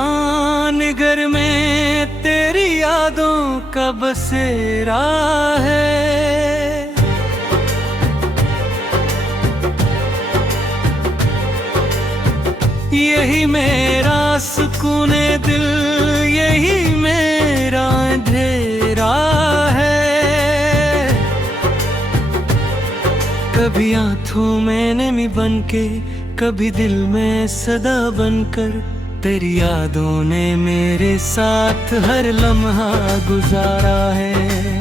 वीरान घर में तेरी यादों का बसेरा है। यही मेरा सुकूने दिल, यही मेरा अंधेरा है। कभी आंखों में नमी बनके, कभी दिल में सदा बनकर, तेरी यादों ने मेरे साथ हर लम्हा गुजारा है।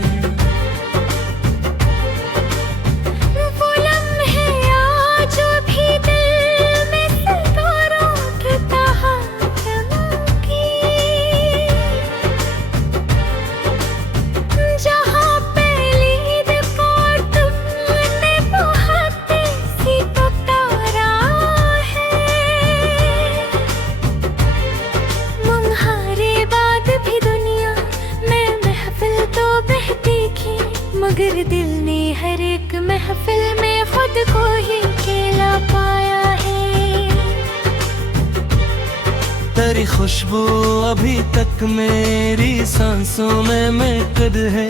मगर दिल ने हर एक महफिल में खुद को ही अकेला पाया है। तेरी खुशबू अभी तक मेरी सांसों में महकद है।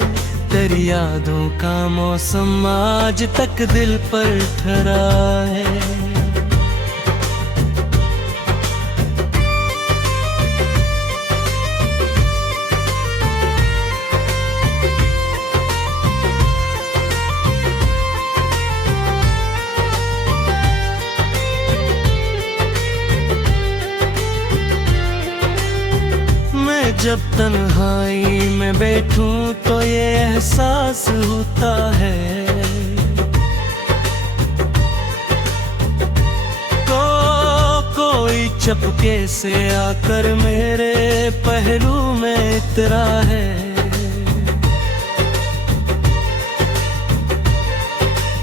तेरी यादों का मौसम आज तक दिल पर ठहरा है। जब तन्हाई में बैठूं तो ये एहसास होता है, कोई चपके से आकर मेरे पहलू में इतरा है।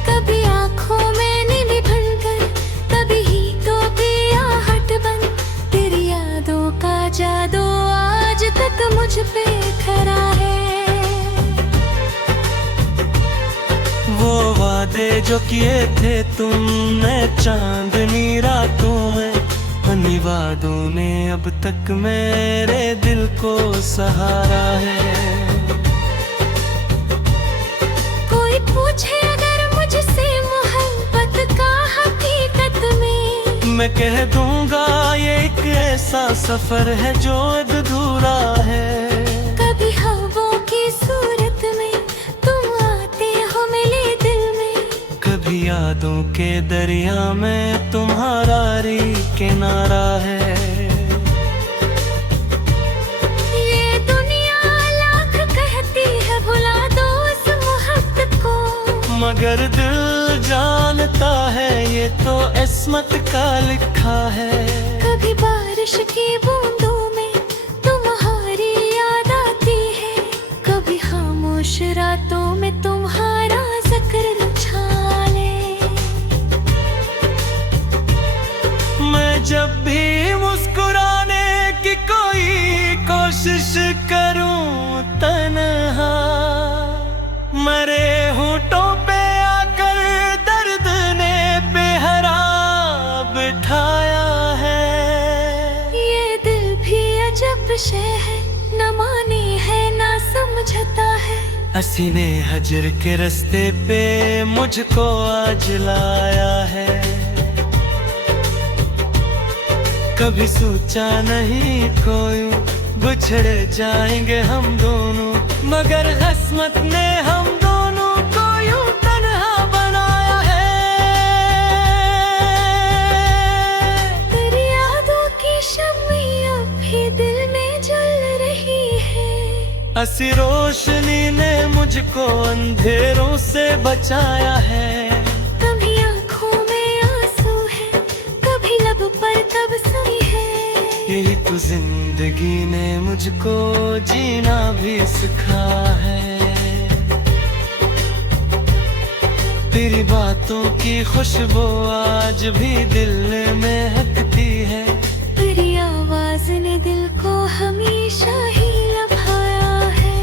कभी आँखों में नीली बनकर, कभी ही तो आहट बन, तेरी यादों का जादू आज तक मुझ पे खरा है। वो वादे जो किए थे तुमने चांदनी रातों में, उन्हीं वादों ने अब तक मेरे दिल को सहारा है। कोई पूछे अगर मुझसे मोहब्बत का हकीकत में, मैं कह दूंगा ये एक ऐसा सफर है जो अधूरा है। कभी हवाओं की सूरत में तुम आते हो मेरे दिल में, कभी यादों के दरिया में तुम्हारा री किनारा है। ये दुनिया लाख कहती है भुला दो उस मोहब्बत को, मगर दिल जानता है ये तो किस्मत का लिखा है। कभी बारिश की बूंदों में तुम्हारी याद आती है, कभी खामोश रातों में तुम्हारा जिक्र छाले। मैं जब भी मुस्कुराने की कोई कोशिश करूं तन्हा, मरे होठों पे आकर दर्द ने बेहरा बिठाया है। ये दिल भी अजब शे है, न माने है ना समझता है। हसी ने हजर के रास्ते पे मुझको आज लाया है। कभी सोचा नहीं कोई बिछड़ जाएंगे हम दोनों, मगर किस्मत ने हम दोनों को यूं तन्हा बनाया है। तेरी यादों की शम्मियां भी दिल में जल रही है। हंसी रोशनी ने मुझको अंधेरों से बचाया है। कभी आँखों में आंसू है, कभी लब पर तबस्सुम है। यही तो जिंदगी ने मुझको जीना भी सिखा है। तेरी बातों की खुशबू आज भी दिल में महकती है। तेरी आवाज ने दिल को हमेशा ही लभाया है।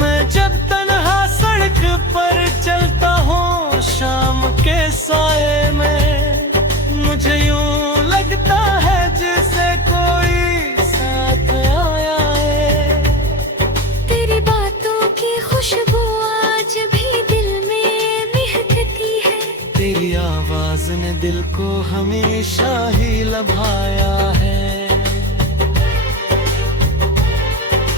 मैं जब तन्हा सड़क पर चलता हूँ शाम के साए में, मुझे यूं को हमेशा ही लभाया है।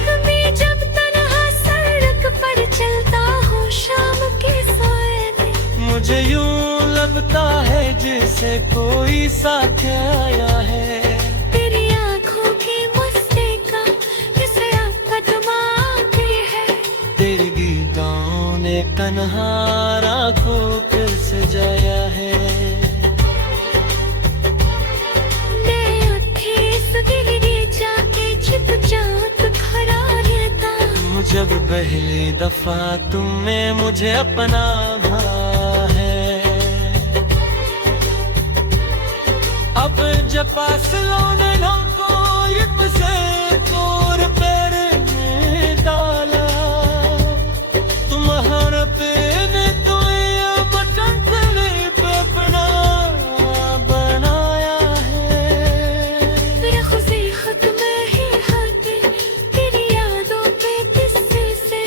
कभी जब तन्हा सड़क पर चलता हूँ शाम के सोए में, मुझे यूं लगता है जैसे कोई साथ आया है। तेरी आँखों की मुस्कान किसे आती है, तेरी गीतों ने कन्हारा को फिर सजाया है। मैं उठी इस गिरडी जाके छिप जाऊं तो खड़ा रहता। जब पहली दफा तुमने मुझे अपना भाया है, अब जब फासलों ने हमको से तोर पैर में डाला, तुम्हारा पेन तो ये बटन गले पे अपना बनाया है। मेरा खुशी खत में ही हाथे तेरी यादों पे किस्से से,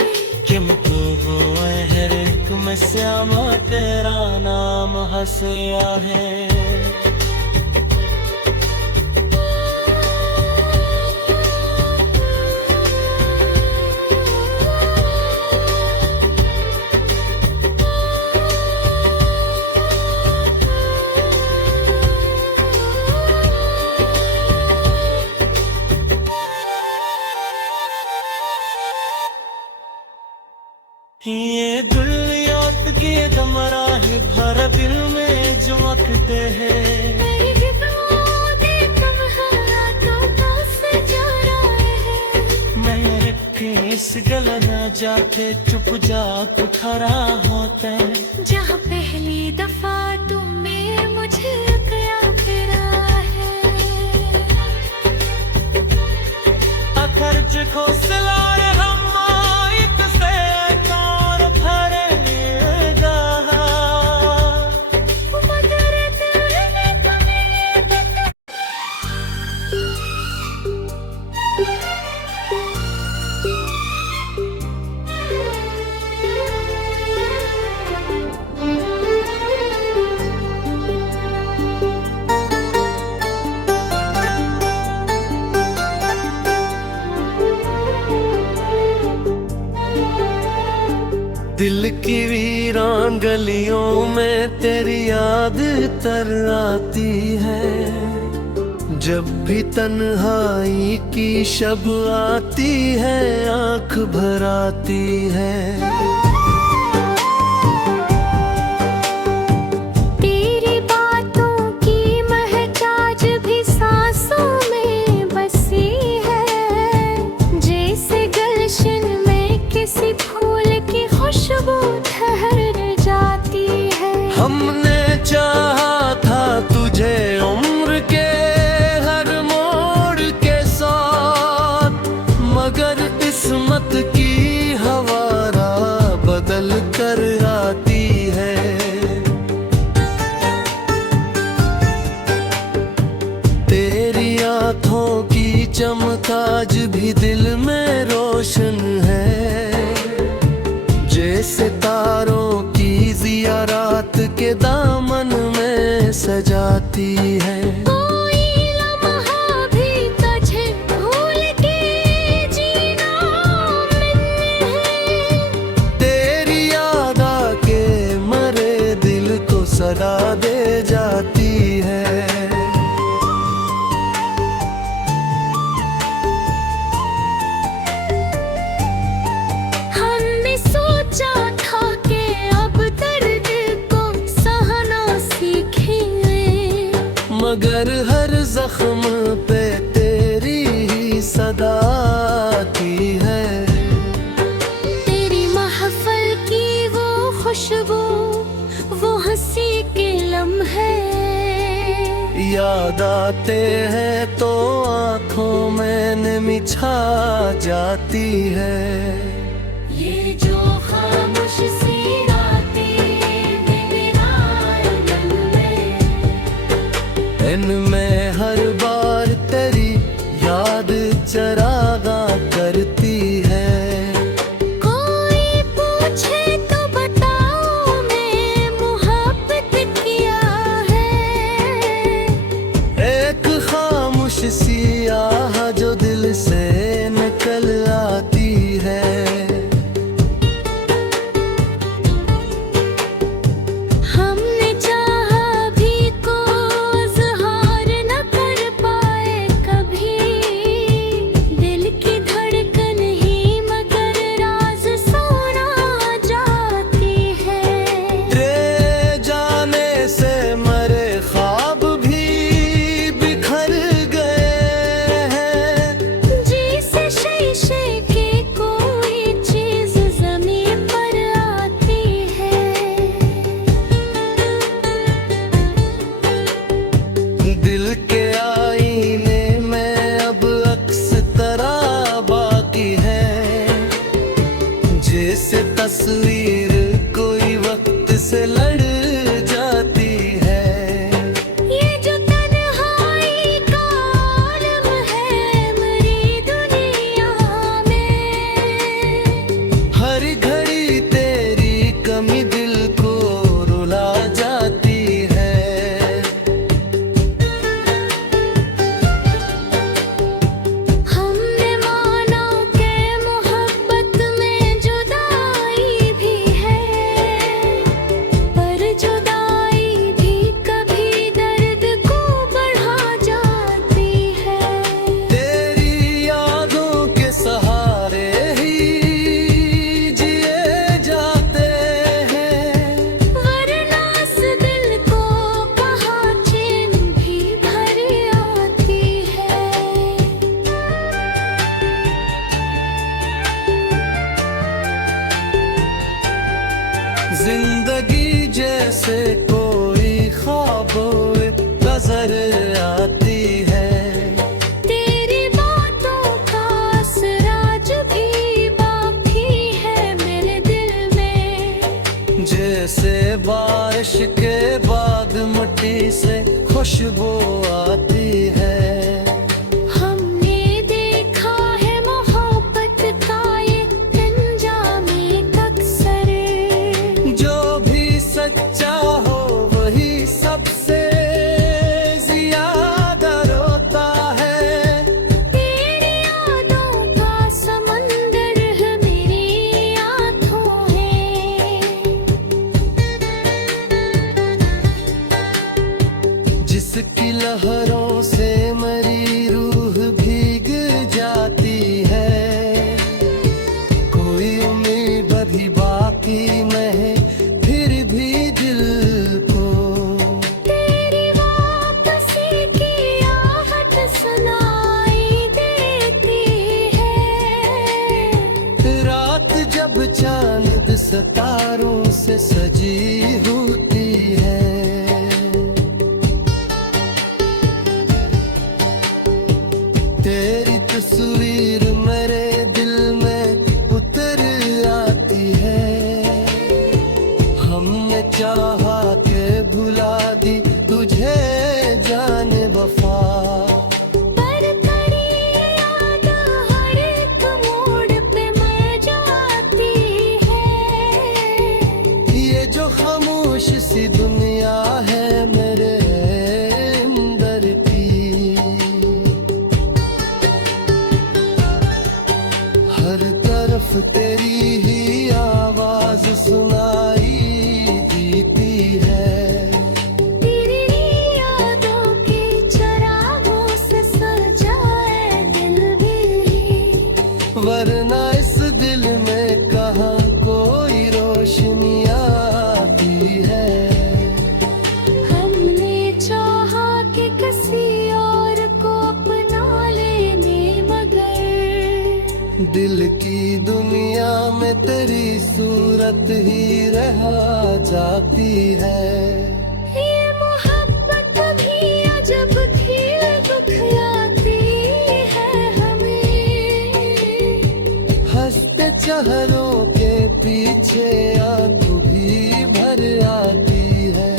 किमको हुए हर एक में श्यामा तेरा नाम हंसिया है। ये दुनियात के दमराह भर दिल में चमकते हैं। मेरी विपदों तुम हाथों का सजा रहे हैं। मेरे केस गल न जाके चुपचाप खड़ा होता है। जहाँ पहली दफा तुमने मुझे क्या फिरा है, अखर्ज को सिलाए हम एक से कौन भरेगा, मगर दिल ने तुम्हें बता। दिल की वीरान गलियों में तेरी याद तर आती है। जब भी तन्हाई की शब आती है आंख भर आती है। तेरी बातों की महक आज भी सांसों में बसी है, जैसे गुलशन में किसी फूल की खुशबू ठहर जाती है। हमने चाहा था तुझे उम्र के हर मोड़ के साथ, मगर किस्मत की हवारा बदल कर आती है। तेरी आँखों की चमक आज भी दिल में रोशन है, जैसे तारों की जिया रात के दामन में सजाती है। कोई लम्हा भी तुझे भूल के जीना मिलने है। तेरी याद आके मरे दिल को सदा दे जाती है। हमने सोचा था कि अब दर्द को सहना सीखेंगे, मगर हर जख्म पे तेरी ही सदा आती है। तेरी महफल की वो खुशबू, वो हंसी के लम्हे याद आते हैं तो आँखों में नमी छा जाती है। ये जो खामोश सी रातें मेरा मन में, इनमें हर बार तेरी याद चरागा करती है। कोई पूछे तो बताओ मैं मोहब्बत किया है, सी आह जो दिल से निकल आती है। हमने चाहा भी को इज़हार न कर पाए कभी, दिल की धड़कन ही मगर राज सुना जाती है। तेरे जाने से मरे ख्वाब भी बिखर गए हैं। जी से शीशे की कोई चीज ज़मीं पर आती है। दिल के आईने में अब अक्स तरह बाकी है, जैसे तस्वीर कोई वक्त से लड़ जाती है। ये जो तन्हाई का आलम है मेरी दुनिया में, हर घड़ी तेरी कमी दिल को रुला जाती है। हमने माना कि मोहब्बत में जुदाई भी है, पर जुदाई भी कभी दर्द को बढ़ा जाती है। तेरी यादों के सहारे ही जिए जाते हैं। वरना इस दिल को कहाँ चैन भी भर आती है। जिंदगी जैसे कोई ख्वाबों नजर आती है। तेरी बातों का असराज भी बाकी है मेरे दिल में। जैसे बारिश के बाद मिट्टी से खुशबू आती है। हमने देखा है मोहब्बत का ये अंजाम अक्सर, जो भी सच्चा हो वही सबसे ज्यादा रोता है। तेरी यादों का समंदर है मेरी आँखों है। जिसकी लहरों से मेरी रूह भीग जाती है। कोई उम्मीद अभी बाकी नहीं फिर भी दिल को। तेरी वापसी की आहट सुनाई देती है। रात जब चांद सितारों से सजी होती है। तेरी तस्वीर मेरे दिल में उतर आती है। हमने चाहा के भुला दी तुझे जाने वफा, पर कड़ी याद हर एक मोड़ पे मर जाती है। ये जो खामोश सी दुनिया है मेरे अंदर की, हर तरफ तेरी ही आवाज सुनाई देती है। तेरी यादों के चरागों से सजाए दिल भी, वरना इस दिल में कहाँ कोई रोशनी आती है। हमने चाहा कि किसी और को अपना लेने मगर, दिल की दुनिया में तेरी सूरत ही रह जाती है। ये मोहब्बत भी अजब खेल दिखलाती है हमें। हंसते चेहरों के पीछे आंसू भी भर आती है।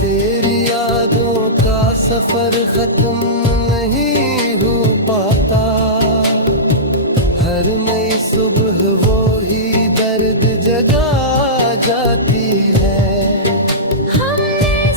तेरी यादों का सफर खत्म नहीं हो पाता। हर नई सुबह वो ही दर्द जगा जाती है। हमने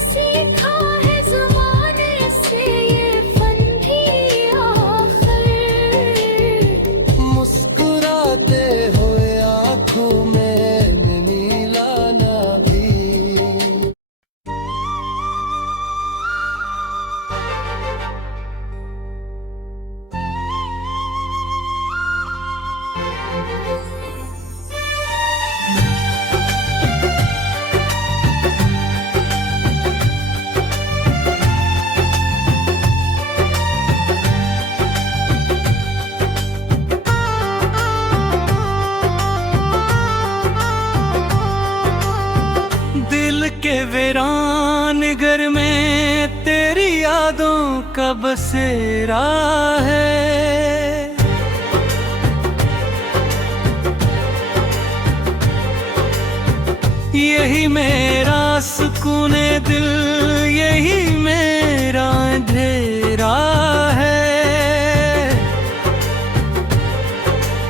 दिल के वीरान घर में तेरी यादों का बसेरा है। यही मेरा सुकूने दिल, यही मेरा अंधेरा है।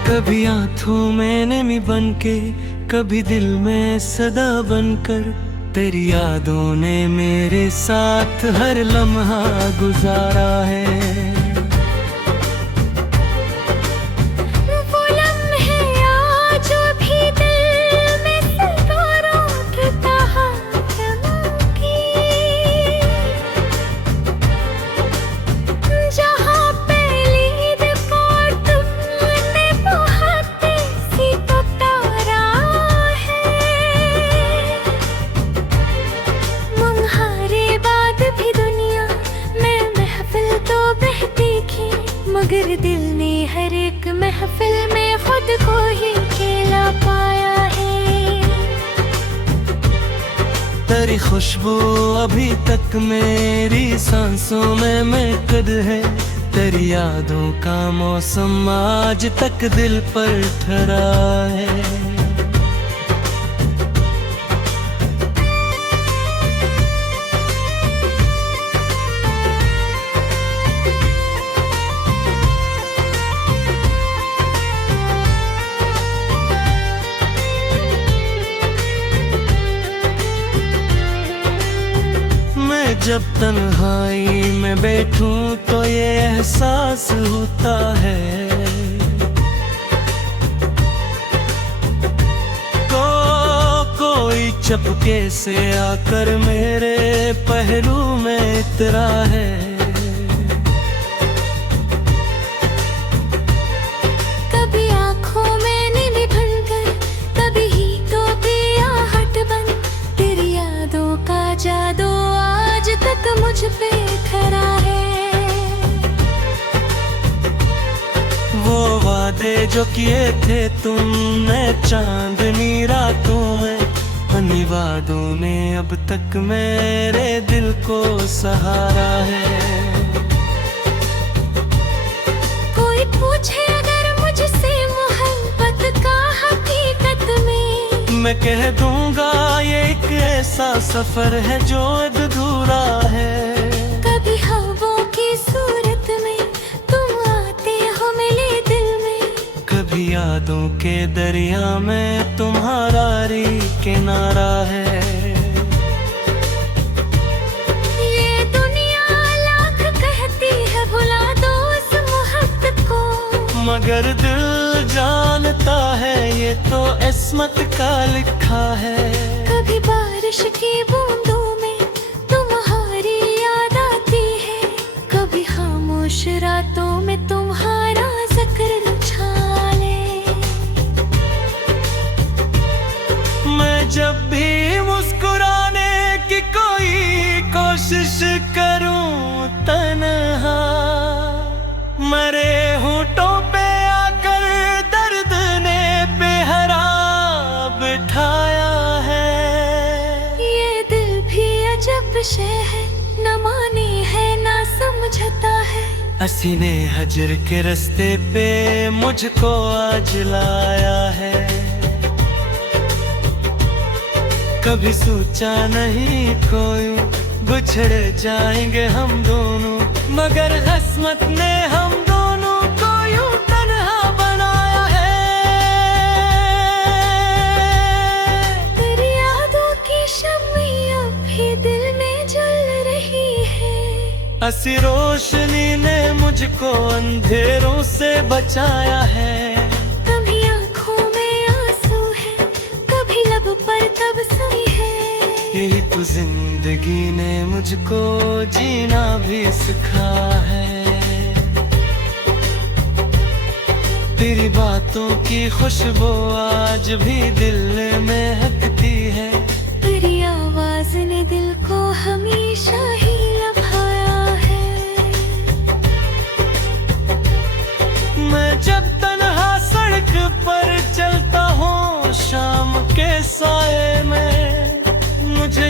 कभी आंखों में नमी बनके, कभी दिल में सदा बनकर, तेरी यादों ने मेरे साथ हर लम्हा गुजारा है। वो लम्हे आज भी दिल में सितारों की तरह चमके, जहाँ पहली दफा तुमने बहुत सी तो तारा है। मुहारे बाद भी दुनिया में महफिल तो बहती थी, मगर दिल ने हर एक महफिल में खुद को ही अकेला पाया है। तेरी खुशबू अभी तक मेरी सांसों में महकद है। तेरी यादों का मौसम आज तक दिल पर ठहरा है। जब तन्हाई में बैठूं तो ये एहसास होता है, कोई चपके से आकर मेरे पहलू में इतरा है। कभी आँखों में नीली बनकर, कभी ही तो पिया हट बन, तेरी यादों का जादू आज तक मुझ पे खरा है। वो वादे जो किए थे तुमने चांदनी रातों में, उन्हीं वादों ने अब तक मेरे दिल को सहारा है। कोई पूछे अगर मुझसे मोहब्बत का हकीकत में, मैं कह दूंगा ये एक ऐसा सफर है जो अधूरा है। कभी हवाओं की सूरत में तुम आते हो मेरे दिल में, कभी यादों के दरिया में तुम्हारा री किनारा है। ये दुनिया लाख कहती है भुला दो उस मोहब्बत को, मगर दिल जानता है ये तो किस्मत का लिखा है। कभी बारिश की बूंदों में तुम्हारी याद आती है, कभी खामोश रातों में तुम्हारा जिक्र उछाले। मैं जब भी मुस्कुराने की कोई कोशिश करूं तन्हा, मरे होठों पे आकर दर्द ने बेहरा बिठाया है। ये दिल भी अजब शय है, न माने है ना समझता है। हसीने हजर के रास्ते पे मुझको आज लाया है। कभी सोचा नहीं कोई बिछड़ जाएंगे हम दोनों, मगर किस्मत ने हम दोनों को यूं तन्हा बनाया है। तेरी यादों की शम्मी अब भी दिल में जल रही है। हंसी रोशनी ने मुझको अंधेरों से बचाया है। कभी आँखों में आंसू है, कभी लब पर तबस्सुम है। यही तो जिंदगी ने मुझको जीना भी सिखा है। तेरी बातों की खुशबू आज भी दिल में महकती है। तेरी आवाज ने दिल को हमेशा ही लभाया है। मैं जब तन्हा सड़क पर चलता हूँ शाम के साए में, मुझे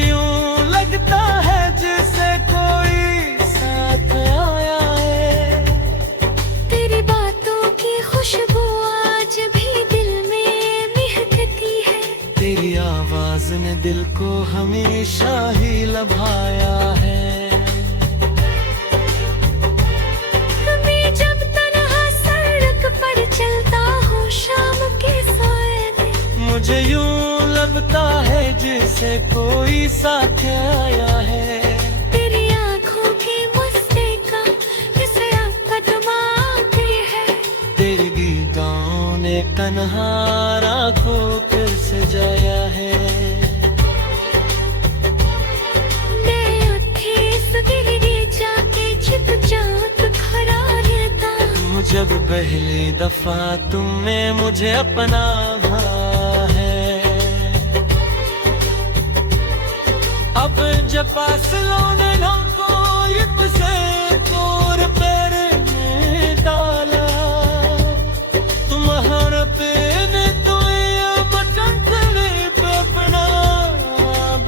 मुझे यूं लगता है जैसे कोई साथ आया है। तेरी आंखों की मुस्कान किसे अब कदमाती है। तेरे गीतों ने कन्हारा को फिर सजाया है। मैं उठी इस गिरगी जाके छिप जाऊं तो खरा रहता। जब पहली दफा तुमने मुझे अपना भाया है। अब जब फासलों ने हमको से तोर पैर में डाला, तुम्हारा पेने तो ये बटन गले पे अपना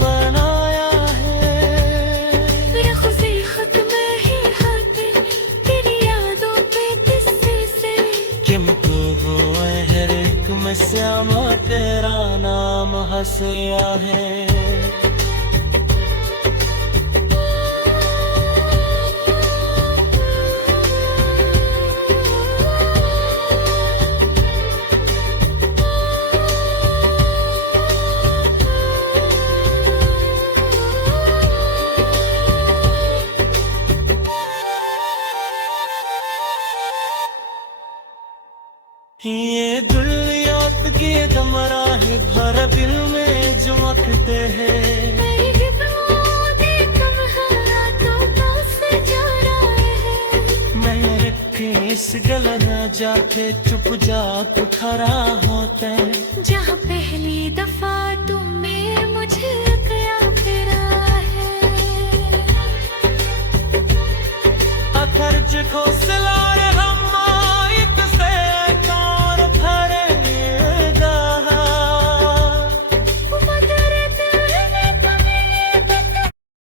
बनाया है। रख से खत में ही हाथे तेरी यादों पे किस्से से। किमको हुए हर एक में श्यामा तेरा नाम हंसिया है। ये दुनिया के कमरा है भर दिल में चमकते हैं। मेरी हिप्नों दे तुम्हारा तो पास जा रहा है। मैं रखे इस गलना जाके चुपचाप खड़ा होता है। जहाँ पहली दफा तुमने मुझे